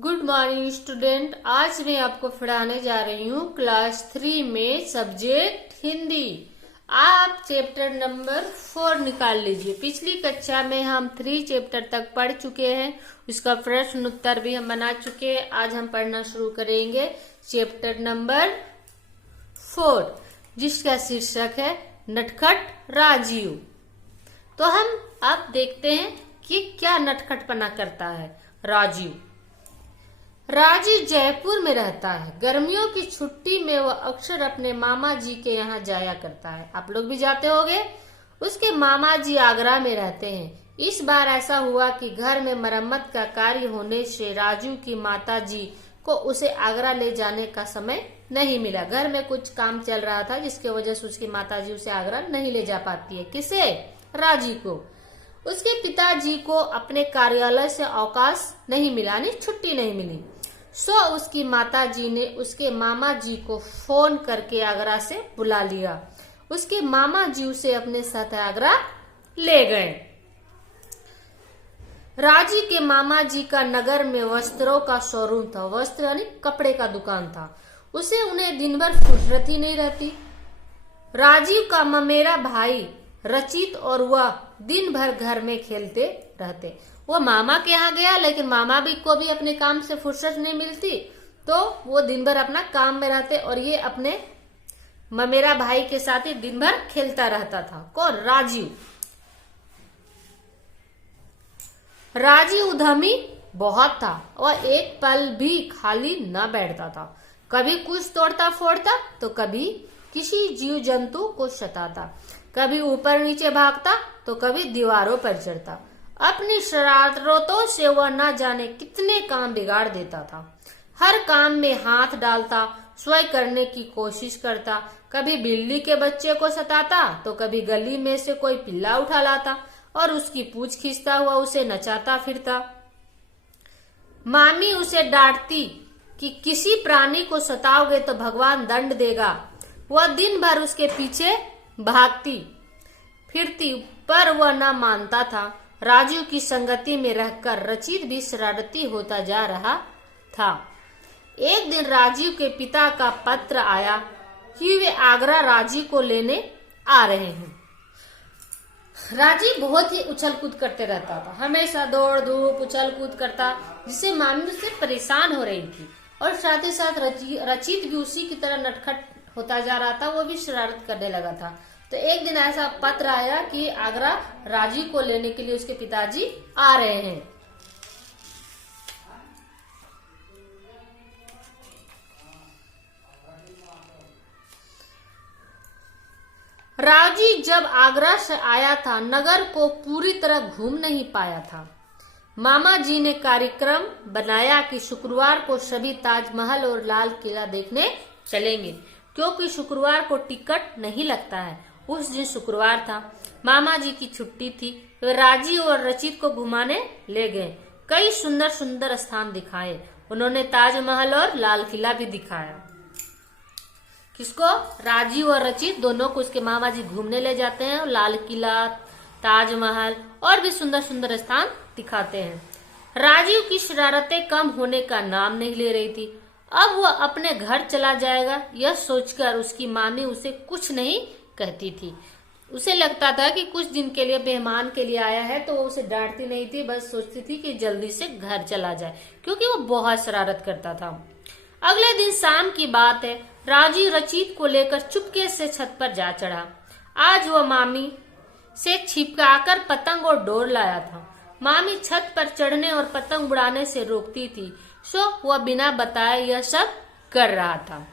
Good morning student. आज मैं आपको पढ़ाने जा रही हूँ क्लास 3 में सब्जेक्ट हिंदी। आप चैप्टर नंबर 4 निकाल लीजिए। पिछली कक्षा में हम 3 चैप्टर तक पढ़ चुके हैं, उसका प्रश्न उत्तर भी हम बना चुके हैं। आज हम पढ़ना शुरू करेंगे चैप्टर नंबर 4, जिसका शीर्षक है नटखट राजीव। तो हम अब देखते हैं कि क्या नटखटपना करता है राजीव। राजीव जयपुर में रहता है। गर्मियों की छुट्टी में वह अक्सर अपने मामा जी के यहाँ जाया करता है। आप लोग भी जाते होंगे। उसके मामा जी आगरा में रहते हैं। इस बार ऐसा हुआ कि घर में मरम्मत का कार्य होने से राजू की माता जी को उसे आगरा ले जाने का समय नहीं मिला। घर में कुछ काम चल रहा था, जिसकी वजह से उसकी माता जी उसे आगरा नहीं ले जा पाती है। किसे? राजी को। उसके पिताजी को अपने कार्यालय से अवकाश नहीं मिला, यानी छुट्टी नहीं मिली। सो उसकी माताजी ने उसके मामा जी को फोन करके आगरा से बुला लिया। उसके मामा जी उसे अपने साथ आगरा ले गए। राजी के मामा जी का नगर में वस्त्रों का शोरूम था। वस्त्र यानी कपड़े का दुकान था। उसे उन्हें दिन भर फुर्सत ही नहीं रहती। राजीव का ममेरा भाई रचित और वह दिन भर घर में खेलते रहते। वो मामा के यहाँ गया, लेकिन मामा भी को भी अपने काम से फुर्सत नहीं मिलती, तो वो दिन भर अपना काम में रहते और ये अपने ममेरा भाई के साथ ही दिन भर खेलता रहता था। कौन? राजीव। राजीव उद्यमी बहुत था। वह एक पल भी खाली न बैठता था। कभी कुछ तोड़ता फोड़ता, तो कभी किसी जीव जंतु को सताता, कभी ऊपर नीचे भागता, तो कभी दीवारों पर चढ़ता। अपनी शरारतों से वह न जाने कितने काम बिगाड़ देता था। हर काम में हाथ डालता, स्वयं करने की कोशिश करता। कभी बिल्ली के बच्चे को सताता, तो कभी गली में से कोई पिल्ला उठा लाता और उसकी पूंछ खींचता हुआ उसे नचाता फिरता। मामी उसे डांटती कि किसी प्राणी को सताओगे तो भगवान दंड देगा। वह दिन भर उसके पीछे भागती फिरती, पर वह न मानता था। राजू की संगति में रहकर रचित भी शरारती होता जा रहा था। एक दिन राजीव के पिता का पत्र आया कि वे आगरा राजीव को लेने आ रहे हैं। राजीव बहुत ही उछल कूद करते रहता था, हमेशा दौड़ धूप उछल कूद करता, जिससे मामी उससे परेशान हो रही थी। और साथ ही साथ रचित भी उसी की तरह नटखट होता जा रहा था। वो भी शरारत करने लगा था। तो एक दिन ऐसा पत्र आया कि आगरा राजीव को लेने के लिए उसके पिताजी आ रहे हैं। राजीव जब आगरा से आया था, नगर को पूरी तरह घूम नहीं पाया था। मामा जी ने कार्यक्रम बनाया कि शुक्रवार को सभी ताजमहल और लाल किला देखने चलेंगे, क्योंकि शुक्रवार को टिकट नहीं लगता है। उस दिन शुक्रवार था, मामा जी की छुट्टी थी। वे राजीव और रचित को घुमाने ले गए। कई सुंदर सुंदर स्थान दिखाए। उन्होंने ताजमहल और लाल किला भी दिखाया। किसको? राजीव और रचित दोनों को उसके मामा जी घूमने ले जाते हैं। लाल किला, ताजमहल और भी सुंदर सुंदर स्थान दिखाते हैं। राजीव की शरारतें कम होने का नाम नहीं ले रही थी। अब वह अपने घर चला जाएगा, यह सोचकर उसकी मामी उसे कुछ नहीं कहती थी। उसे लगता था कि कुछ दिन के लिए मेहमान के लिए आया है, तो वो उसे डांटती नहीं थी, बस सोचती थी कि जल्दी से घर चला जाए, क्योंकि वो बहुत शरारत करता था। अगले दिन शाम की बात है। राजीव रचित को लेकर चुपके से छत पर जा चढ़ा। आज वह मामी से छिपकाकर पतंग और डोर लाया था। मामी छत पर चढ़ने और पतंग उड़ाने से रोकती थी, सो वह बिना बताए यह सब कर रहा था।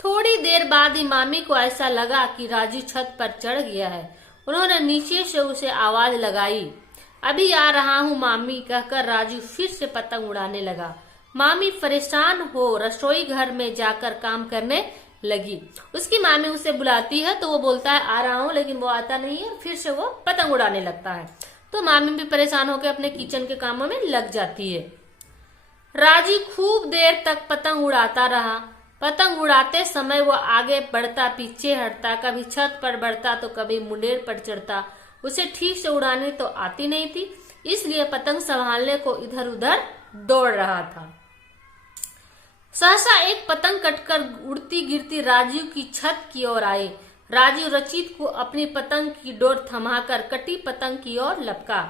थोड़ी देर बाद ही मामी को ऐसा लगा कि राजू छत पर चढ़ गया है। उन्होंने नीचे से उसे आवाज लगाई, अभी आ रहा हूँ मामी, कहकर राजू फिर से पतंग उड़ाने लगा। मामी परेशान हो रसोई घर में जाकर काम करने लगी। उसकी मामी उसे बुलाती है, तो वो बोलता है आ रहा हूँ, लेकिन वो आता नहीं है। फिर से वो पतंग उड़ाने लगता है, तो मामी भी परेशान होकर अपने किचन के कामों में लग जाती है। राजू खूब देर तक पतंग उड़ाता रहा। पतंग उड़ाते समय वो आगे बढ़ता, पीछे हटता, कभी छत पर बढ़ता, तो कभी मुंडेर पर चढ़ता। उसे ठीक से उड़ाने तो आती नहीं थी। इसलिए पतंग संभालने को इधर उधर दौड़ रहा था। सहसा एक पतंग कटकर उड़ती गिरती राजीव की छत की ओर आई। राजीव रचित को अपनी पतंग की डोर थमाकर कटी पतंग की ओर लपका।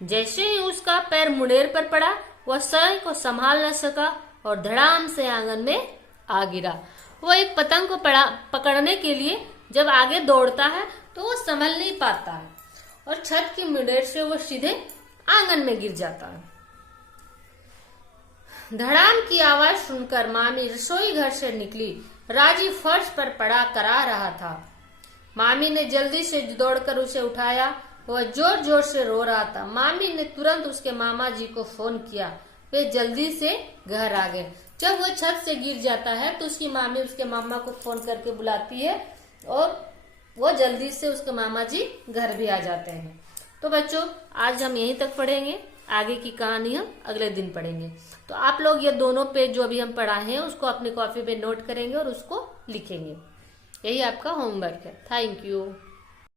जैसे ही उसका पैर मुंडेर पर पड़ा, वह स्वयं को संभाल न सका और धड़ाम से आंगन में आ गिरा। वह एक पतंग को पकड़ने के लिए जब आगे दौड़ता है तो वो संभल नहीं पाता है और छत की मुंडेर से वो सीधे आंगन में गिर जाता है। धड़ाम की आवाज सुनकर मामी रसोई घर से निकली। राजीव फर्श पर पड़ा करा रहा था। मामी ने जल्दी से दौड़कर उसे उठाया। वह जोर जोर से रो रहा था। मामी ने तुरंत उसके मामा जी को फोन किया। वे जल्दी से घर आ गए। जब वो छत से गिर जाता है तो उसकी मामी उसके मामा को फोन करके बुलाती है और वो जल्दी से उसके मामा जी घर भी आ जाते हैं। तो बच्चों, आज हम यहीं तक पढ़ेंगे। आगे की कहानी हम अगले दिन पढ़ेंगे। तो आप लोग ये दोनों पेज जो अभी हम पढ़ाए हैं उसको अपनी कॉपी पे नोट करेंगे और उसको लिखेंगे। यही आपका होमवर्क है। Thank you.